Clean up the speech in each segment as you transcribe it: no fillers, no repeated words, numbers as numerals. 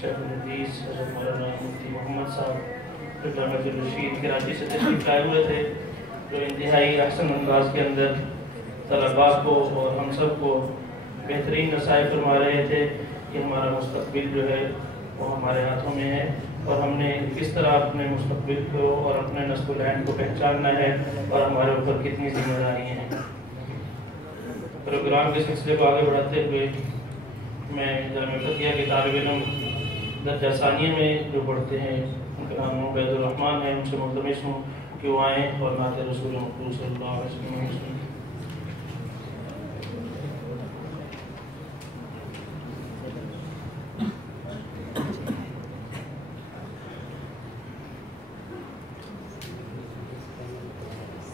شیخ الحدیث حضرت مولانا مفتی محمد صاحب قبلہ رشید کراچی سے تشریف لائے ہوئے تھے، جو انتہائی احسن انداز کے اندر طلباء کو اور ہم سب کو بہترین نصائح فرما رہے تھے کہ ہمارا مستقبل جو ہے وہ ہمارے ہاتھوں میں ہے، اور ہم نے کس طرح اپنے مستقبل کو اور اپنے نسل و لین کو پہچاننا ہے اور ہمارے اوپر کتنی ذمہ داریاں ہیں۔ پروگرام کے سلسلے کو آگے بڑھاتے ہوئے میں جامعہ فتحیہ کے طالب علم درجہ ثانیہ میں جو پڑھتے ہیں ان کا نام عبید الرحمن ہے، ان سے ملتمس ہوں کہ وہ آئیں اور نعت رسول مقبول صلی اللہ علیہ وسلم۔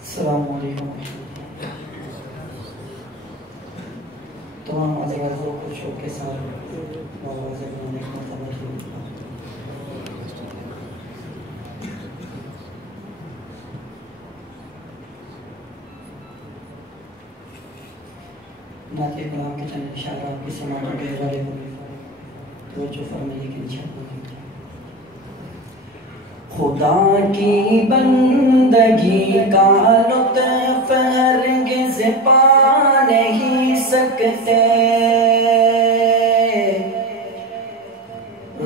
السلام علیکم۔ تمام حضرات کو شوق کے ساتھ موازے بنانے کا توجہ نعت کلام کے چند اشارات کی سماعت کے حوالے توجہ فرمائیے کہ انشاءاللہ خدا کی بندگی کا لطف ہرگز پا نہیں سکتے،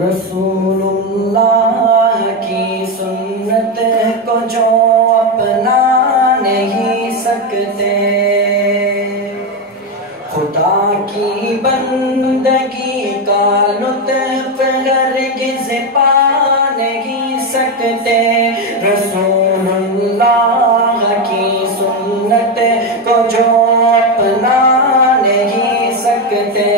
رسول اللہ کی سنت کو جو اپنا نہیں سکتے، خدا کی بندگی کا لطف ہرگز پا نہیں سکتے، رسول اللہ کی سنت کو جو اپنا نہیں سکتے،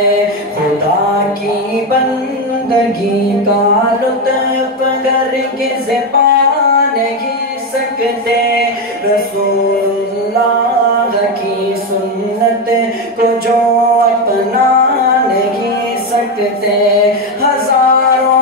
خدا کی بندگی کا لطف ہرگز پا نہیں سکتے، رسول اللہ کی سنت کو جو اپنا نہیں سکتے، ہزاروں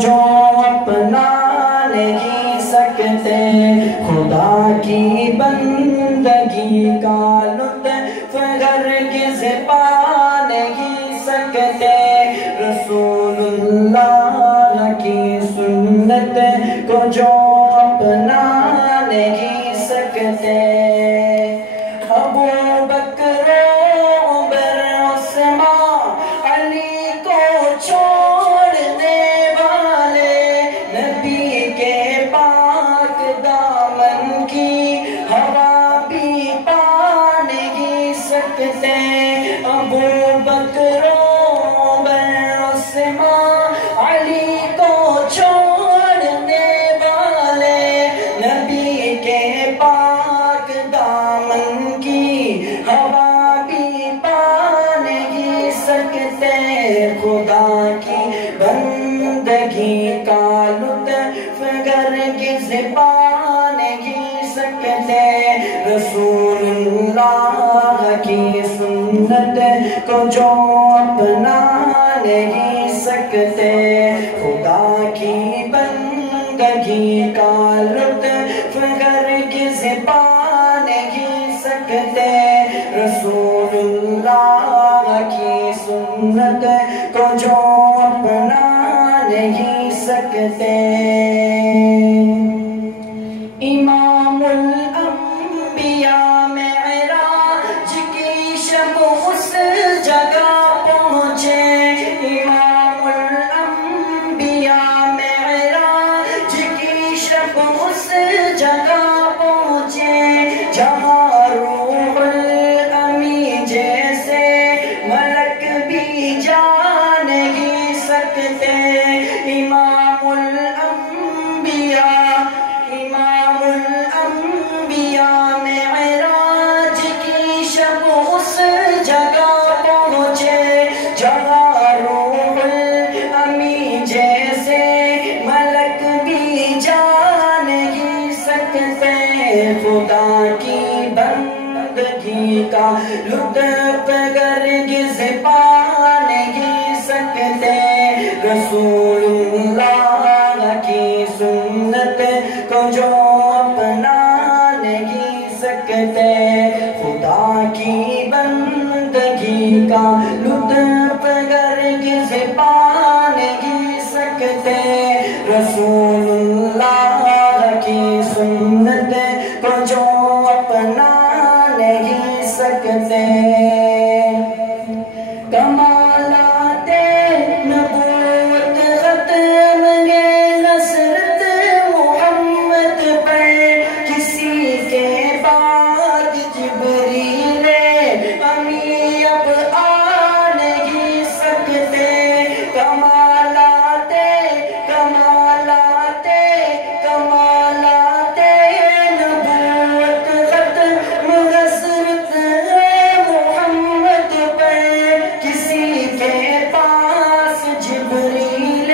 جو اپنا نہیں سکتے، خدا کی بندگی کا لطف ہرگز پا نہیں سکتے، رسول اللہ کی سنت کو جو اپنا نہیں سکتے، ابو بکر عمر عثمان علی کو چھوڑنے ابو بکر عمر عثمان علی کو چھوڑنے والے، نبی کے پاک دامن کی ہوا بھی پا نہیں سکتے، خدا کی بندگی کا لطف ہرگز پا نہیں سکتے، رسول اللہ کی سنت کو جو اپنا نہیں سکتے، خدا کی بندگی کا لطف ہرگز پا نہیں سکتے، رسول اللہ کی سنت کو جو اپنا نہیں سکتے، امام الانبیاء معراج کی شب اس جگہ پہنچے، امام الانبیاء معراج کی شب اس جگہ پہنچے، جہاں روح الامین جیسے ملک بھی جا نہیں سکتے امام الانبیاء معراج کی شب اس جگہ پہنچے جہاں روح الامی جیسے ملک بھی جا نہیں سکتے خدا کی بندگی کا لطف ہرگز پا نہیں سکتے رسول اللہ کی سنت کو جو اپنا نہیں سکتے خدا کی بندگی کا لطف ہرگز پا نہیں سکتے رسول اللہ کی سنت کو جو اپنا نہیں سکتے کمالات نبوت ختم ہے نصرت محمد پر کسی کے بعد جبریل امی اب آ نہیں سکتے کمالات نبوت ختم حضرت محمد پر کسی کے پاس جبریل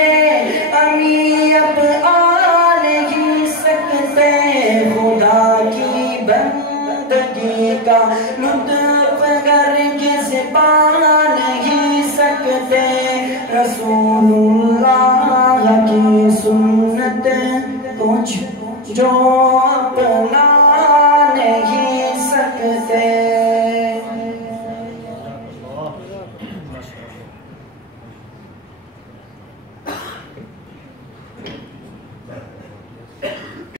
امی اب آ نہیں سکتے خدا کی بندگی کا لطف ہرگز پا نہیں سکتے رسول